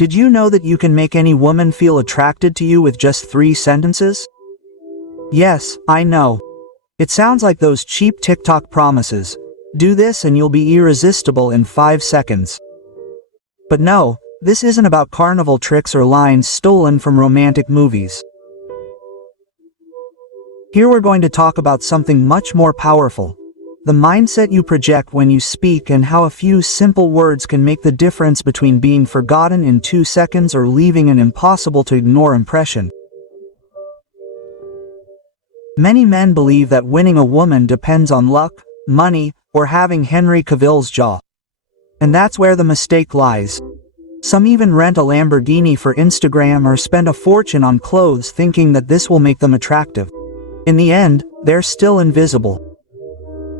Did you know that you can make any woman feel attracted to you with just 3 sentences? Yes, I know. It sounds like those cheap TikTok promises. Do this and you'll be irresistible in 5 seconds. But no, this isn't about carnival tricks or lines stolen from romantic movies. Here we're going to talk about something much more powerful. The mindset you project when you speak and how a few simple words can make the difference between being forgotten in 2 seconds or leaving an impossible-to-ignore impression. Many men believe that winning a woman depends on luck, money, or having Henry Cavill's jaw. And that's where the mistake lies. Some even rent a Lamborghini for Instagram or spend a fortune on clothes thinking that this will make them attractive. In the end, they're still invisible.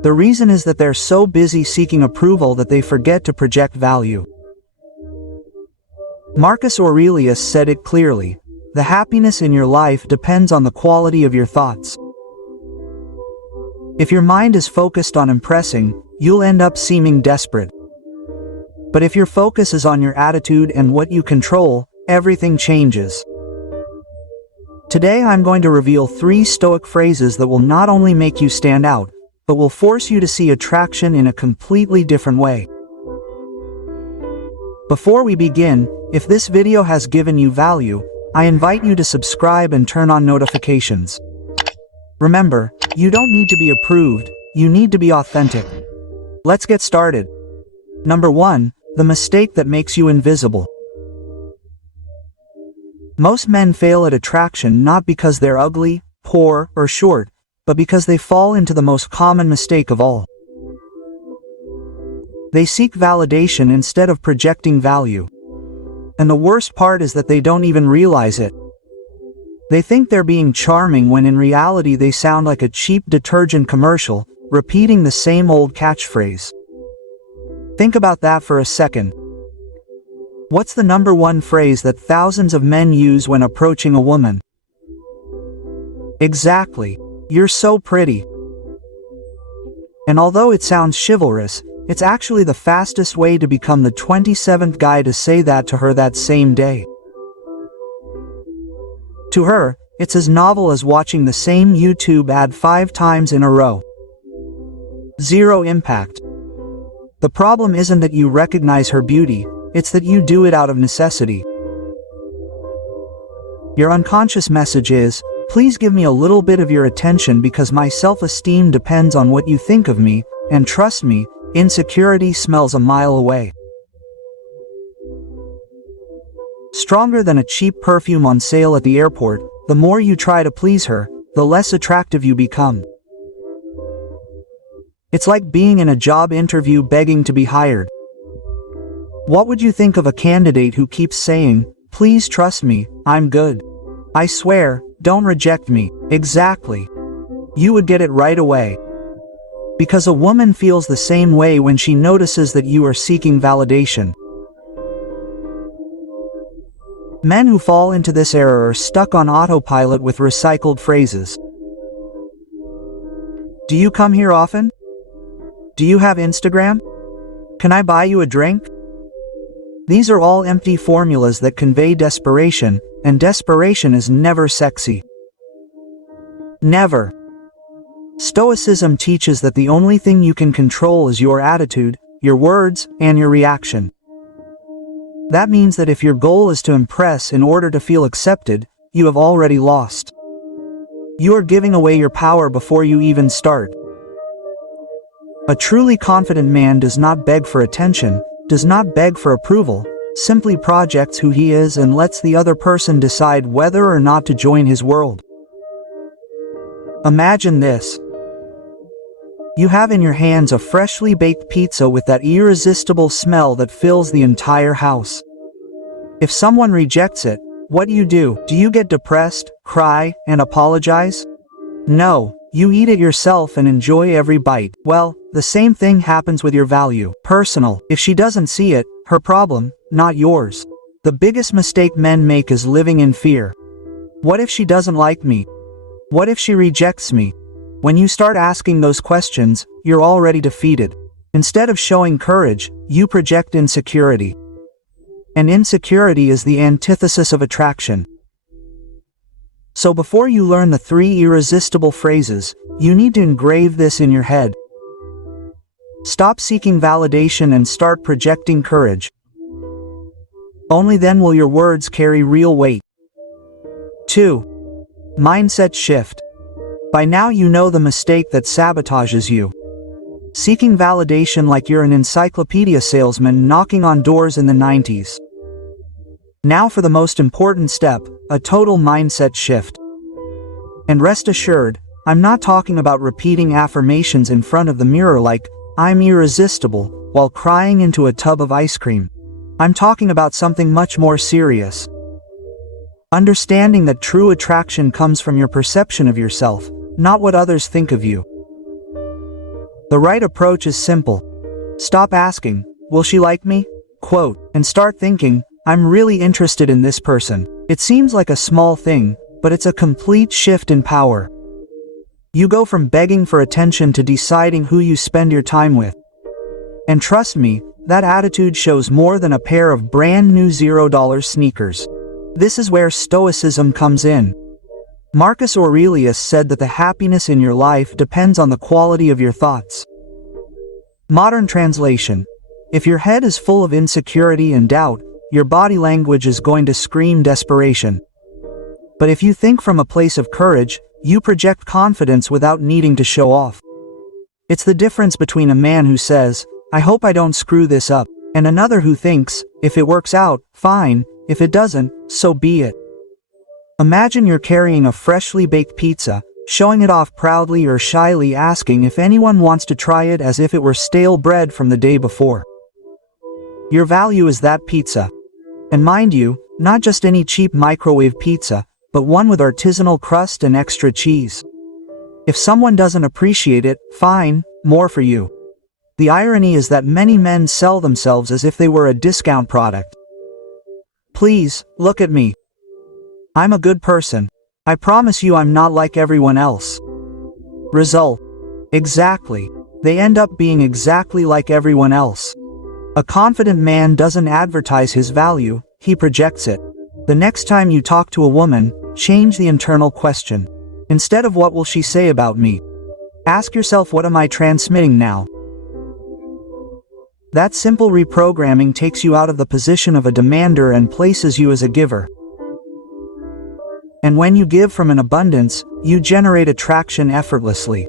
The reason is that they're so busy seeking approval that they forget to project value. Marcus Aurelius said it clearly, "The happiness in your life depends on the quality of your thoughts." If your mind is focused on impressing, you'll end up seeming desperate. But if your focus is on your attitude and what you control, everything changes. Today I'm going to reveal 3 Stoic phrases that will not only make you stand out, but will force you to see attraction in a completely different way. Before we begin, if this video has given you value, I invite you to subscribe and turn on notifications. Remember, you don't need to be approved, you need to be authentic. Let's get started. Number 1, the mistake that makes you invisible. Most men fail at attraction not because they're ugly, poor, or short, but because they fall into the most common mistake of all. They seek validation instead of projecting value. And the worst part is that they don't even realize it. They think they're being charming when in reality they sound like a cheap detergent commercial, repeating the same old catchphrase. Think about that for a second. What's the number 1 phrase that thousands of men use when approaching a woman? Exactly. "You're so pretty." And although it sounds chivalrous, it's actually the fastest way to become the 27th guy to say that to her that same day. To her, it's as novel as watching the same YouTube ad 5 times in a row. Zero impact. The problem isn't that you recognize her beauty, it's that you do it out of necessity. Your unconscious message is, "Please give me a little bit of your attention because my self-esteem depends on what you think of me, and trust me, insecurity smells a mile away." Stronger than a cheap perfume on sale at the airport, the more you try to please her, the less attractive you become. It's like being in a job interview begging to be hired. What would you think of a candidate who keeps saying, "Please trust me, I'm good. I swear, don't reject me"? Exactly. You would get it right away. Because a woman feels the same way when she notices that you are seeking validation. Men who fall into this error are stuck on autopilot with recycled phrases. "Do you come here often? Do you have Instagram? Can I buy you a drink?" These are all empty formulas that convey desperation, and desperation is never sexy. Never. Stoicism teaches that the only thing you can control is your attitude, your words, and your reaction. That means that if your goal is to impress in order to feel accepted, you have already lost. You are giving away your power before you even start. A truly confident man does not beg for attention, does not beg for approval, simply projects who he is and lets the other person decide whether or not to join his world. Imagine this. You have in your hands a freshly baked pizza with that irresistible smell that fills the entire house. If someone rejects it, what do? Do you get depressed, cry, and apologize? No, you eat it yourself and enjoy every bite. Well, the same thing happens with your value. Personal. If she doesn't see it, her problem, not yours. The biggest mistake men make is living in fear. What if she doesn't like me? What if she rejects me? When you start asking those questions, you're already defeated. Instead of showing courage, you project insecurity. And insecurity is the antithesis of attraction. So before you learn the 3 irresistible phrases, you need to engrave this in your head. Stop seeking validation and start projecting courage. Only then will your words carry real weight. 2. Mindset shift. By now you know the mistake that sabotages you. Seeking validation like you're an encyclopedia salesman knocking on doors in the 90s. Now for the most important step, a total mindset shift. And rest assured, I'm not talking about repeating affirmations in front of the mirror like, "I'm irresistible," while crying into a tub of ice cream. I'm talking about something much more serious. Understanding that true attraction comes from your perception of yourself, not what others think of you. The right approach is simple. Stop asking, "Will she like me?" And start thinking, "I'm really interested in this person." It seems like a small thing, but it's a complete shift in power. You go from begging for attention to deciding who you spend your time with. And trust me, that attitude shows more than a pair of brand new $0 sneakers. This is where Stoicism comes in. Marcus Aurelius said that the happiness in your life depends on the quality of your thoughts. Modern translation: if your head is full of insecurity and doubt, your body language is going to scream desperation. But if you think from a place of courage, you project confidence without needing to show off. It's the difference between a man who says, "I hope I don't screw this up," and another who thinks, "If it works out, fine, if it doesn't, so be it." Imagine you're carrying a freshly baked pizza, showing it off proudly or shyly asking if anyone wants to try it as if it were stale bread from the day before. Your value is that pizza. And mind you, not just any cheap microwave pizza, but one with artisanal crust and extra cheese. If someone doesn't appreciate it, fine, more for you. The irony is that many men sell themselves as if they were a discount product. Please, look at me. I'm a good person. I promise you I'm not like everyone else. Result: exactly. They end up being exactly like everyone else. A confident man doesn't advertise his value, he projects it. The next time you talk to a woman, change the internal question. Instead of "What will she say about me?" ask yourself, "What am I transmitting now?" That simple reprogramming takes you out of the position of a demander and places you as a giver. And when you give from an abundance, you generate attraction effortlessly.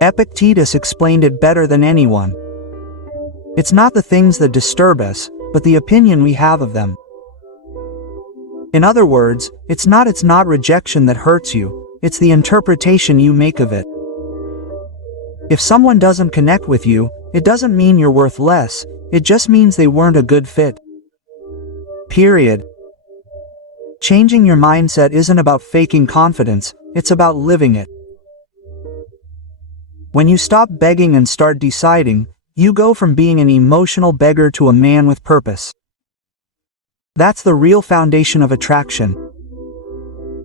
Epictetus explained it better than anyone. It's not the things that disturb us, but the opinion we have of them. In other words, it's not rejection that hurts you, it's the interpretation you make of it. If someone doesn't connect with you, it doesn't mean you're worth less, it just means they weren't a good fit. Period. Changing your mindset isn't about faking confidence, it's about living it. When you stop begging and start deciding, you go from being an emotional beggar to a man with purpose. That's the real foundation of attraction.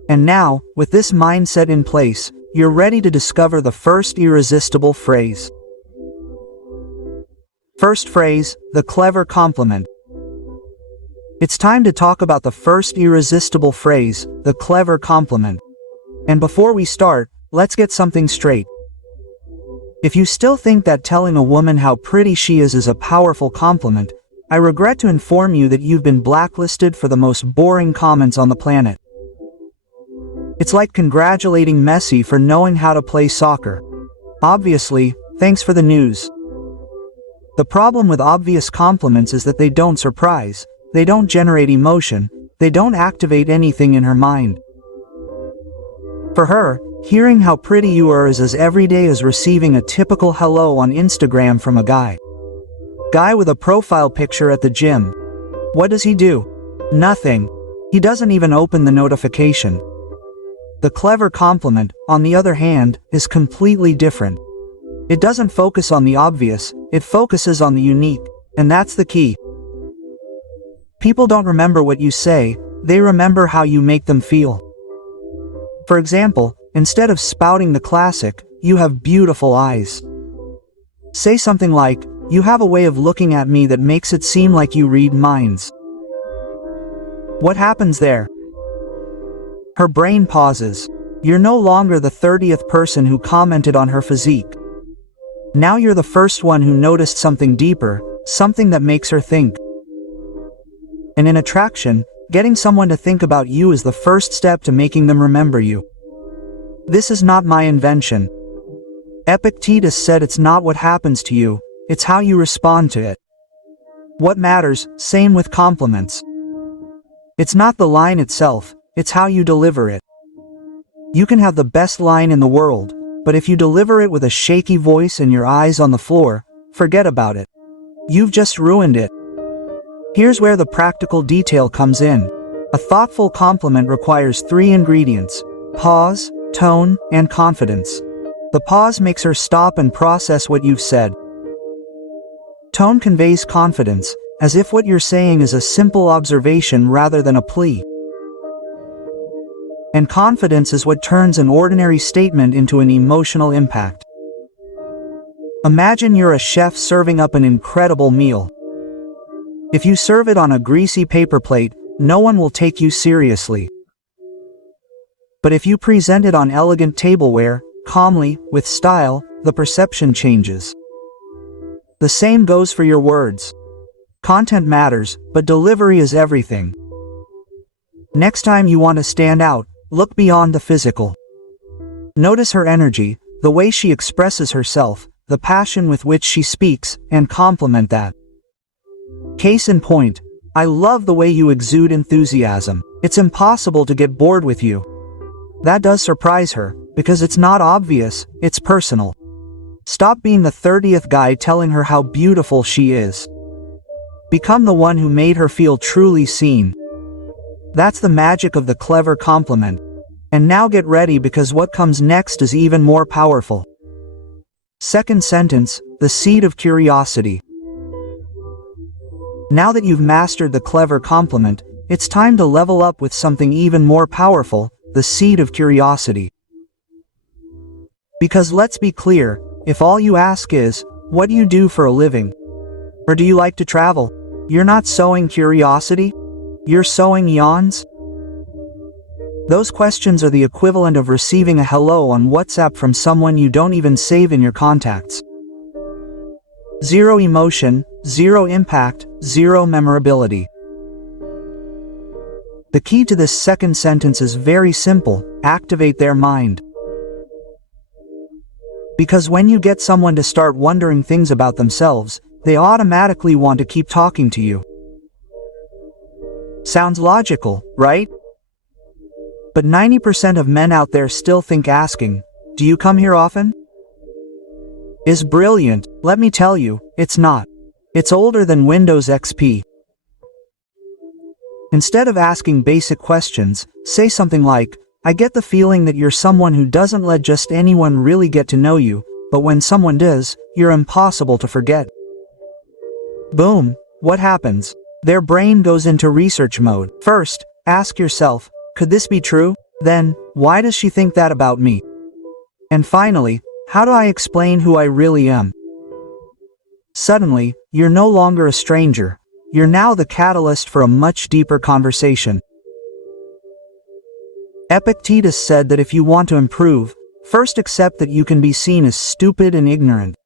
And now, with this mindset in place, you're ready to discover the first irresistible phrase. First phrase, the clever compliment. It's time to talk about the first irresistible phrase, the clever compliment. And before we start, let's get something straight. If you still think that telling a woman how pretty she is a powerful compliment, I regret to inform you that you've been blacklisted for the most boring comments on the planet. It's like congratulating Messi for knowing how to play soccer. Obviously, thanks for the news. The problem with obvious compliments is that they don't surprise, they don't generate emotion, they don't activate anything in her mind. For her, hearing how pretty you are is as everyday as receiving a typical hello on Instagram from a guy. Guy with a profile picture at the gym. What does he do? Nothing. He doesn't even open the notification. The clever compliment, on the other hand, is completely different. It doesn't focus on the obvious, it focuses on the unique, and that's the key. People don't remember what you say, they remember how you make them feel. For example, instead of spouting the classic, "You have beautiful eyes," say something like, "You have a way of looking at me that makes it seem like you read minds." What happens there? Her brain pauses. You're no longer the 30th person who commented on her physique. Now you're the first one who noticed something deeper, something that makes her think. And in attraction, getting someone to think about you is the first step to making them remember you. This is not my invention. Epictetus said it's not what happens to you, it's how you respond to it. What matters, same with compliments. It's not the line itself, it's how you deliver it. You can have the best line in the world, but if you deliver it with a shaky voice and your eyes on the floor, forget about it. You've just ruined it. Here's where the practical detail comes in. A thoughtful compliment requires 3 ingredients: pause, tone, and confidence. The pause makes her stop and process what you've said. Tone conveys confidence, as if what you're saying is a simple observation rather than a plea. And confidence is what turns an ordinary statement into an emotional impact. Imagine you're a chef serving up an incredible meal. If you serve it on a greasy paper plate, no one will take you seriously. But if you present it on elegant tableware, calmly, with style, the perception changes. The same goes for your words. Content matters, but delivery is everything. Next time you want to stand out, look beyond the physical. Notice her energy, the way she expresses herself, the passion with which she speaks, and compliment that. Case in point, I love the way you exude enthusiasm. It's impossible to get bored with you. That does surprise her, because it's not obvious, it's personal. Stop being the 30th guy telling her how beautiful she is. Become the one who made her feel truly seen. That's the magic of the clever compliment. And now get ready, because what comes next is even more powerful. Second sentence, the seed of curiosity. Now that you've mastered the clever compliment, it's time to level up with something even more powerful, the seed of curiosity. Because let's be clear, if all you ask is, what do you do for a living? Or do you like to travel? You're not sowing curiosity, you're sowing yawns. Those questions are the equivalent of receiving a hello on WhatsApp from someone you don't even save in your contacts. Zero emotion, zero impact, zero memorability. The key to this second sentence is very simple: activate their mind. Because when you get someone to start wondering things about themselves, they automatically want to keep talking to you. Sounds logical, right? But 90% of men out there still think asking, "Do you come here often?" is brilliant. Let me tell you, it's not. It's older than Windows XP. Instead of asking basic questions, say something like, I get the feeling that you're someone who doesn't let just anyone really get to know you, but when someone does, you're impossible to forget. Boom, what happens? Their brain goes into research mode. First, ask yourself, could this be true? Then, why does she think that about me? And finally, how do I explain who I really am? Suddenly, you're no longer a stranger. You're now the catalyst for a much deeper conversation. Epictetus said that if you want to improve, first accept that you can be seen as stupid and ignorant.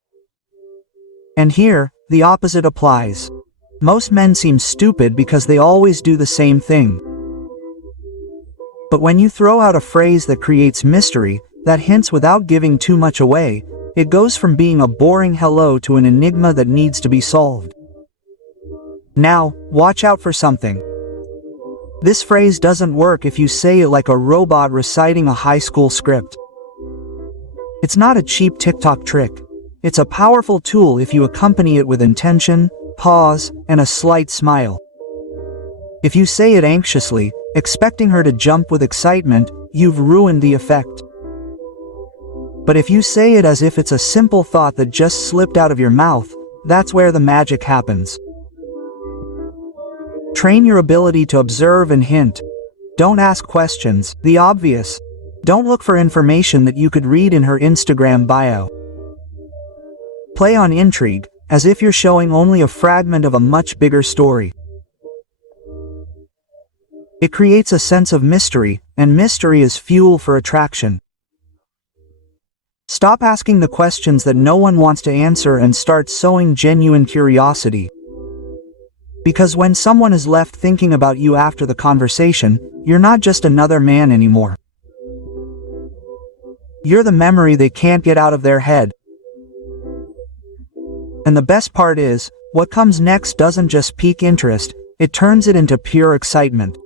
And here, the opposite applies. Most men seem stupid because they always do the same thing. But when you throw out a phrase that creates mystery, that hints without giving too much away, it goes from being a boring hello to an enigma that needs to be solved. Now, watch out for something. This phrase doesn't work if you say it like a robot reciting a high school script. It's not a cheap TikTok trick. It's a powerful tool if you accompany it with intention, pause, and a slight smile. If you say it anxiously, expecting her to jump with excitement, you've ruined the effect. But if you say it as if it's a simple thought that just slipped out of your mouth, that's where the magic happens. Train your ability to observe and hint. Don't ask questions, the obvious. Don't look for information that you could read in her Instagram bio. Play on intrigue, as if you're showing only a fragment of a much bigger story. It creates a sense of mystery, and mystery is fuel for attraction. Stop asking the questions that no one wants to answer and start sowing genuine curiosity. Because when someone is left thinking about you after the conversation, you're not just another man anymore. You're the memory they can't get out of their head. And the best part is, what comes next doesn't just pique interest, it turns it into pure excitement.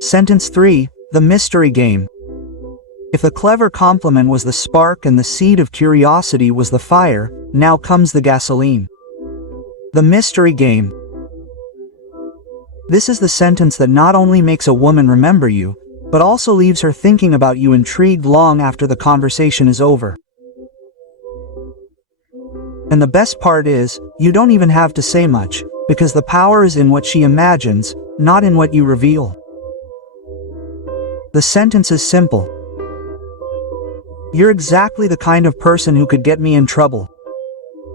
Sentence 3, the mystery game. If the clever compliment was the spark and the seed of curiosity was the fire, now comes the gasoline. The mystery game. This is the sentence that not only makes a woman remember you, but also leaves her thinking about you intrigued long after the conversation is over. And the best part is, you don't even have to say much, because the power is in what she imagines, not in what you reveal. The sentence is simple. You're exactly the kind of person who could get me in trouble.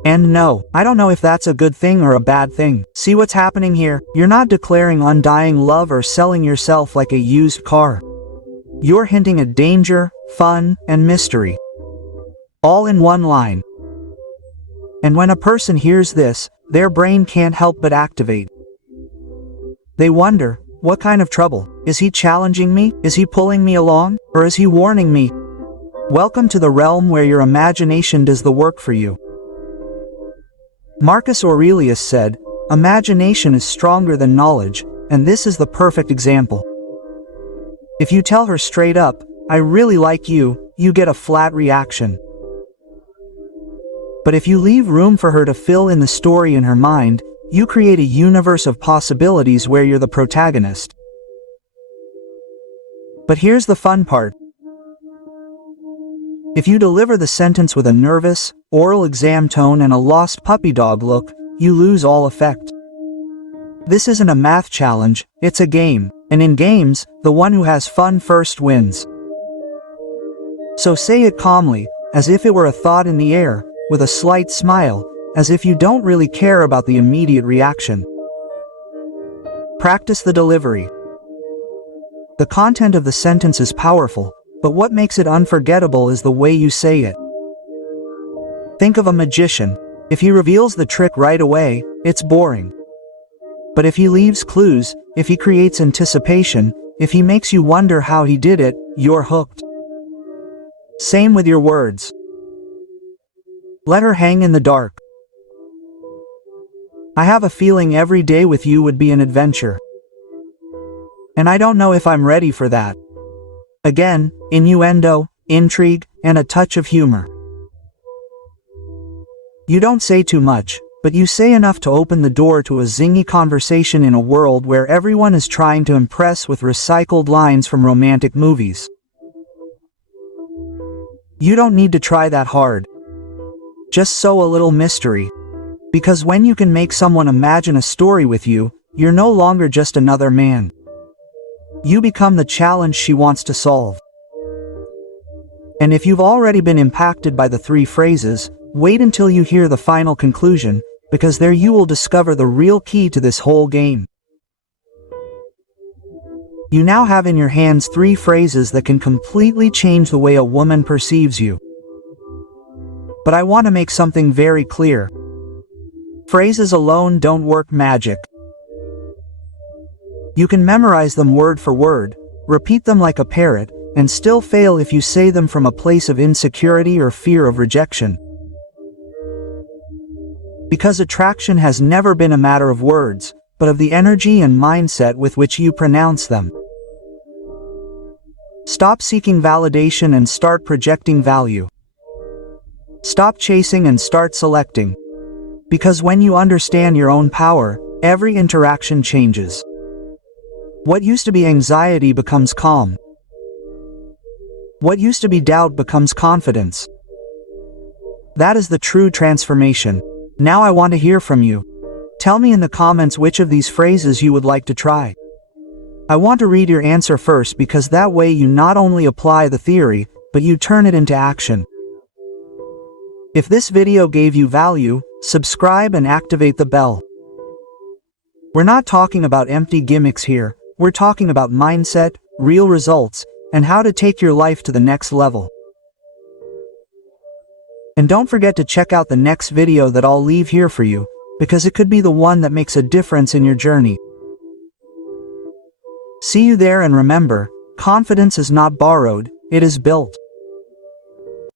And no, I don't know if that's a good thing or a bad thing. See what's happening here? You're not declaring undying love or selling yourself like a used car. You're hinting at danger, fun, and mystery. All in one line. And when a person hears this, their brain can't help but activate. They wonder, what kind of trouble? Is he challenging me? Is he pulling me along? Or is he warning me? Welcome to the realm where your imagination does the work for you. Marcus Aurelius said, "Imagination is stronger than knowledge," and this is the perfect example. If you tell her straight up, "I really like you," you get a flat reaction. But if you leave room for her to fill in the story in her mind, you create a universe of possibilities where you're the protagonist. But here's the fun part. If you deliver the sentence with a nervous, oral exam tone and a lost puppy dog look, you lose all effect. This isn't a math challenge, it's a game, and in games, the one who has fun first wins. So say it calmly, as if it were a thought in the air, with a slight smile, as if you don't really care about the immediate reaction. Practice the delivery. The content of the sentence is powerful, but what makes it unforgettable is the way you say it. Think of a magician. If he reveals the trick right away, it's boring. But if he leaves clues, if he creates anticipation, if he makes you wonder how he did it, you're hooked. Same with your words. Let her hang in the dark. I have a feeling every day with you would be an adventure. And I don't know if I'm ready for that. Again, innuendo, intrigue, and a touch of humor. You don't say too much, but you say enough to open the door to a zingy conversation in a world where everyone is trying to impress with recycled lines from romantic movies. You don't need to try that hard. Just sow a little mystery. Because when you can make someone imagine a story with you, you're no longer just another man. You become the challenge she wants to solve. And if you've already been impacted by the 3 phrases, wait until you hear the final conclusion, because there you will discover the real key to this whole game. You now have in your hands 3 phrases that can completely change the way a woman perceives you. But I want to make something very clear. Phrases alone don't work magic. You can memorize them word for word, repeat them like a parrot, and still fail if you say them from a place of insecurity or fear of rejection. Because attraction has never been a matter of words, but of the energy and mindset with which you pronounce them. Stop seeking validation and start projecting value. Stop chasing and start selecting. Because when you understand your own power, every interaction changes. What used to be anxiety becomes calm. What used to be doubt becomes confidence. That is the true transformation. Now I want to hear from you. Tell me in the comments which of these phrases you would like to try. I want to read your answer first because that way you not only apply the theory, but you turn it into action. If this video gave you value, subscribe and activate the bell. We're not talking about empty gimmicks here, we're talking about mindset, real results, and how to take your life to the next level. And don't forget to check out the next video that I'll leave here for you, because it could be the one that makes a difference in your journey. See you there, and remember, confidence is not borrowed, it is built.